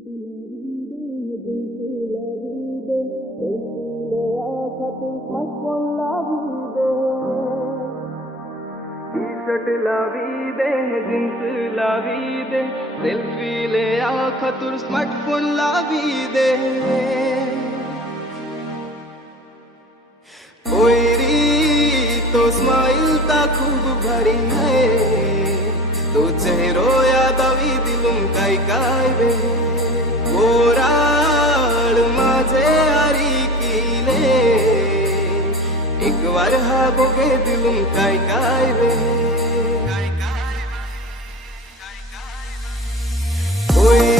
टी-शर्ट लावी दे, जीन्स लावी दे, सेल्फी ले खातर स्मार्टफोन लावी दे. ओयरी तो स्माइल ता खूब भारी है, तो चेहरो यादावी दिलूम काय काय बे. ओराळ माझे आरी किले, एक बार हा बोगे दिलूम काय काय बे. ओय